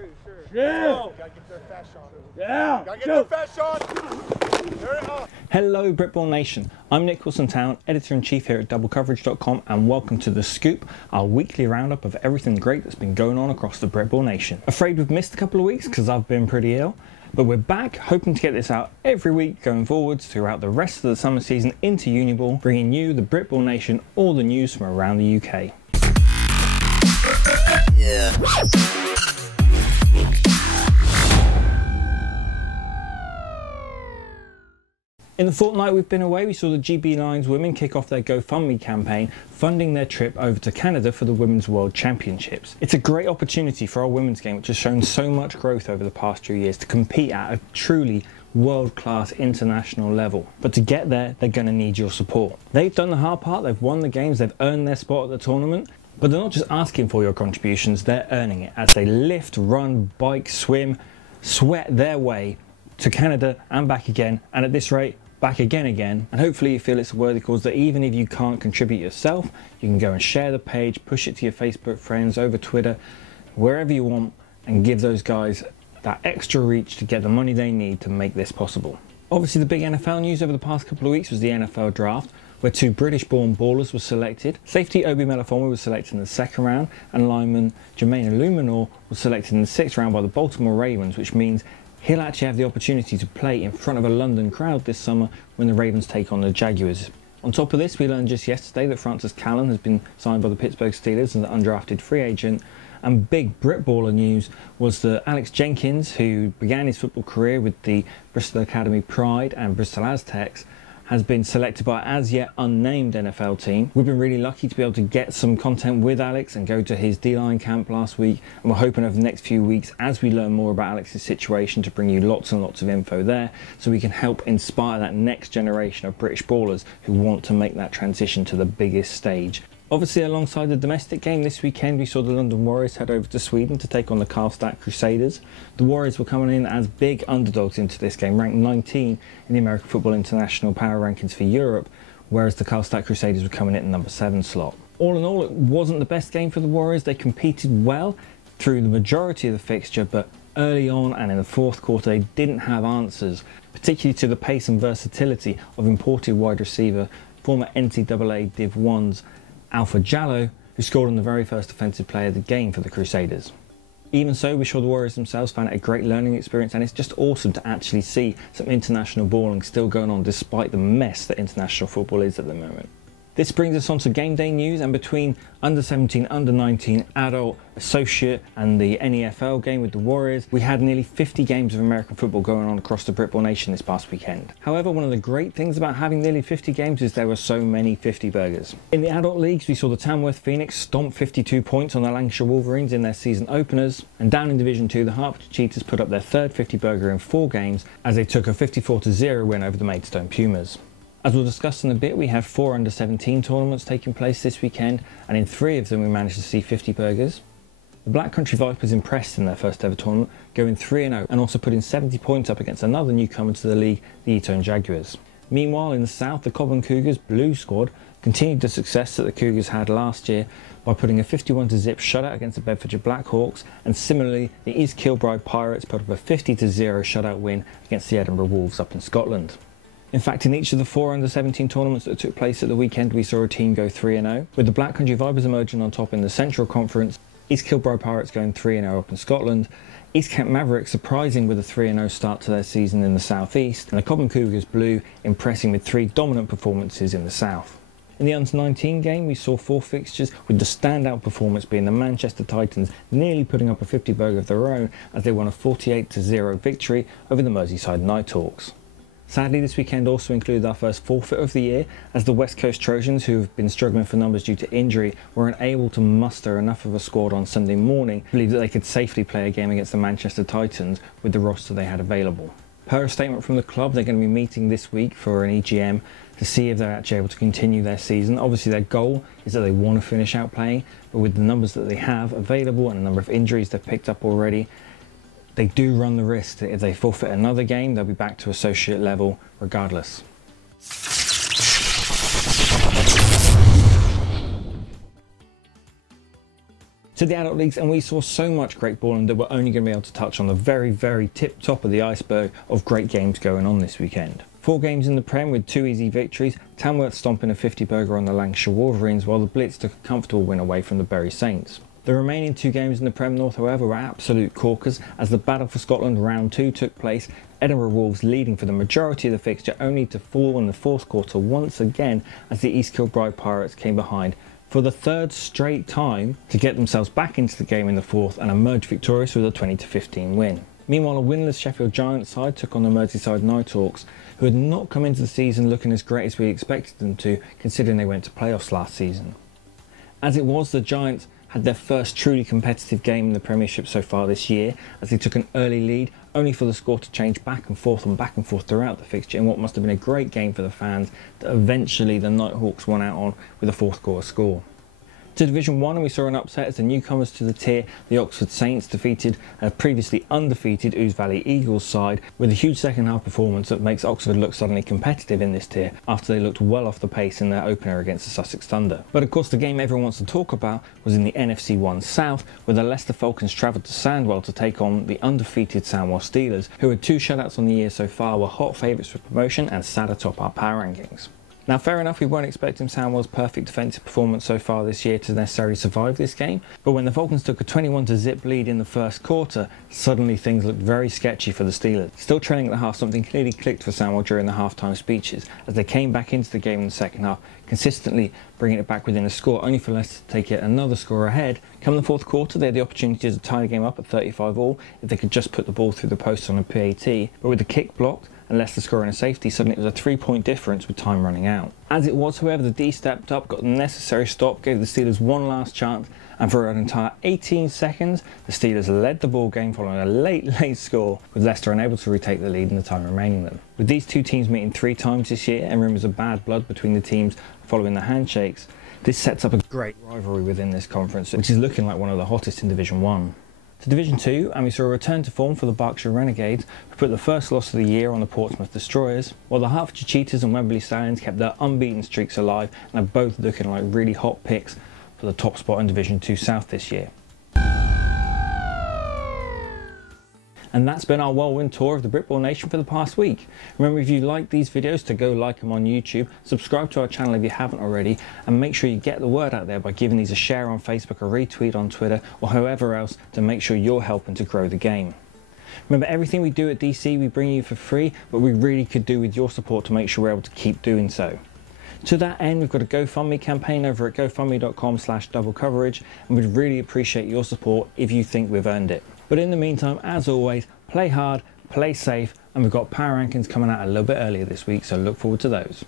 pretty sure. Yeah! Gotta get their fast shot. Yeah! Gotta get their fast shot! There it is. Hello Britball Nation, I'm Nick Wilson-Town, Editor-in-Chief here at doublecoverage.com, and welcome to The Scoop, our weekly roundup of everything great that's been going on across the Britball Nation. Afraid we've missed a couple of weeks because I've been pretty ill, but we're back hoping to get this out every week going forwards throughout the rest of the summer season into Uniball, bringing you, the Britball Nation, all the news from around the UK. Yeah. In the fortnight we've been away, we saw the GB Lions women kick off their GoFundMe campaign, funding their trip over to Canada for the Women's World Championships. It's a great opportunity for our women's game, which has shown so much growth over the past few years, to compete at a truly world-class international level. But to get there, they're going to need your support. They've done the hard part, they've won the games, they've earned their spot at the tournament, but they're not just asking for your contributions, they're earning it as they lift, run, bike, swim, sweat their way to Canada and back again, and at this rate, back again. And hopefully you feel it's a worthy cause that even if you can't contribute yourself, you can go and share the page, push it to your Facebook friends, over Twitter, wherever you want, and give those guys that extra reach to get the money they need to make this possible. Obviously the big NFL news over the past couple of weeks was the NFL draft, where two British-born ballers were selected. Safety Obi Melifonwu was selected in the second round, and lineman Jermaine Illuminor was selected in the sixth round by the Baltimore Ravens, which means he'll actually have the opportunity to play in front of a London crowd this summer when the Ravens take on the Jaguars. On top of this, we learned just yesterday that Francis Callan has been signed by the Pittsburgh Steelers as an undrafted free agent. And big Britballer news was that Alex Jenkins, who began his football career with the Bristol Academy Pride and Bristol Aztecs, has been selected by as yet unnamed NFL team. We've been really lucky to be able to get some content with Alex and go to his D-line camp last week, and we're hoping over the next few weeks, as we learn more about Alex's situation, to bring you lots and lots of info there so we can help inspire that next generation of British ballers who want to make that transition to the biggest stage. Obviously, alongside the domestic game this weekend, we saw the London Warriors head over to Sweden to take on the Karlstad Crusaders. The Warriors were coming in as big underdogs into this game, ranked 19 in the American Football International power rankings for Europe, whereas the Karlstad Crusaders were coming in at number 7 slot. All in all, it wasn't the best game for the Warriors. They competed well through the majority of the fixture, but early on and in the fourth quarter, they didn't have answers, particularly to the pace and versatility of imported wide receiver, former NCAA Div 1's Alpha Jallo, who scored on the very first offensive play of the game for the Crusaders. Even so, we're sure the Warriors themselves found it a great learning experience, and it's just awesome to actually see some international balling still going on despite the mess that international football is at the moment. This brings us on to game day news, and between under 17, under 19, adult, associate and the NEFL game with the Warriors, we had nearly 50 games of American football going on across the Britball Nation this past weekend. However, one of the great things about having nearly 50 games is there were so many 50 burgers. In the adult leagues, we saw the Tamworth Phoenix stomp 52 points on the Lancashire Wolverines in their season openers, and down in Division 2, the Hertfordshire Cheetahs put up their third 50 burger in 4 games as they took a 54-0 win over the Maidstone Pumas. As we'll discuss in a bit, we have 4 under 17 tournaments taking place this weekend, and in 3 of them we managed to see 50 burgers. The Black Country Vipers impressed in their first ever tournament, going 3-0 and also putting 70 points up against another newcomer to the league, the Eton Jaguars. Meanwhile, in the south, the Cobham Cougars Blue squad continued the success that the Cougars had last year by putting a 51-0 shutout against the Bedfordshire Blackhawks, and similarly the East Kilbride Pirates put up a 50-0 shutout win against the Edinburgh Wolves up in Scotland. In fact, in each of the 4 under 17 tournaments that took place at the weekend, we saw a team go 3-0, with the Black Country Vipers emerging on top in the Central Conference, East Kilbride Pirates going 3-0 up in Scotland, East Kent Mavericks surprising with a 3-0 start to their season in the South East, and the Cobham Cougars Blue impressing with 3 dominant performances in the South. In the under 19 game, we saw 4 fixtures, with the standout performance being the Manchester Titans nearly putting up a 50 burger of their own as they won a 48-0 victory over the Merseyside Nighthawks. Sadly, this weekend also included our first forfeit of the year, as the West Coast Trojans, who have been struggling for numbers due to injury, were unable to muster enough of a squad on Sunday morning to believe that they could safely play a game against the Manchester Titans with the roster they had available. Per a statement from the club, they're going to be meeting this week for an EGM to see if they're actually able to continue their season. Obviously their goal is that they want to finish out playing, but with the numbers that they have available and the number of injuries they've picked up already, they do run the risk that if they forfeit another game, they'll be back to associate level regardless. to the adult leagues, and we saw so much great balling that we're only going to be able to touch on the very, very tip top of the iceberg of great games going on this weekend. 4 games in the Prem with 2 easy victories, Tamworth stomping a 50 burger on the Lancashire Wolverines, while the Blitz took a comfortable win away from the Bury Saints. The remaining 2 games in the Prem North, however, were absolute corkers as the Battle for Scotland round 2 took place, Edinburgh Wolves leading for the majority of the fixture, only to fall in the 4th quarter once again as the East Kilbride Pirates came behind for the 3rd straight time to get themselves back into the game in the 4th and emerge victorious with a 20-15 win. Meanwhile, a winless Sheffield Giants side took on the Merseyside Nighthawks, who had not come into the season looking as great as we expected them to, considering they went to playoffs last season. As it was, the Giants had their first truly competitive game in the Premiership so far this year, as they took an early lead, only for the score to change back and forth throughout the fixture in what must have been a great game for the fans that eventually the Nighthawks won out on with a 4th quarter score. To Division 1, and we saw an upset as the newcomers to the tier, the Oxford Saints, defeated a previously undefeated Ouse Valley Eagles side with a huge second half performance that makes Oxford look suddenly competitive in this tier after they looked well off the pace in their opener against the Sussex Thunder. But of course the game everyone wants to talk about was in the NFC 1 South, where the Leicester Falcons travelled to Sandwell to take on the undefeated Sandwell Steelers, who had 2 shutouts on the year so far, were hot favourites for promotion and sat atop our power rankings. Now fair enough, we weren't expecting Sandwell's perfect defensive performance so far this year to necessarily survive this game, but when the Falcons took a 21-0 lead in the 1st quarter, suddenly things looked very sketchy for the Steelers. Still trailing at the half, something clearly clicked for Sandwell during the half-time speeches as they came back into the game in the second half, consistently bringing it back within a score, only for Leicester to take it another score ahead. Come the 4th quarter, they had the opportunity to tie the game up at 35-all if they could just put the ball through the post on a PAT, but with the kick blocked and Leicester scoring a safety, suddenly it was a 3-point difference with time running out. As it was, however, the D stepped up, got the necessary stop, gave the Steelers one last chance, and for an entire 18 seconds, the Steelers led the ball game following a late score, with Leicester unable to retake the lead in the time remaining them. With these 2 teams meeting 3 times this year and rumours of bad blood between the teams following the handshakes, this sets up a great rivalry within this conference, which is looking like one of the hottest in Division 1. To Division 2, and we saw a return to form for the Berkshire Renegades, who put the first loss of the year on the Portsmouth Destroyers, while the Hertfordshire Cheetahs and Wembley Stallions kept their unbeaten streaks alive and are both looking like really hot picks for the top spot in Division 2 South this year. And that's been our whirlwind tour of the Britball Nation for the past week. Remember, if you like these videos, to go like them on YouTube, subscribe to our channel if you haven't already, and make sure you get the word out there by giving these a share on Facebook, a retweet on Twitter, or however else to make sure you're helping to grow the game. Remember, everything we do at DC we bring you for free, but we really could do with your support to make sure we're able to keep doing so. To that end, we've got a GoFundMe campaign over at gofundme.com/doublecoverage, and we'd really appreciate your support if you think we've earned it. But in the meantime, as always, play hard, play safe, and we've got power rankings coming out a little bit earlier this week, so look forward to those.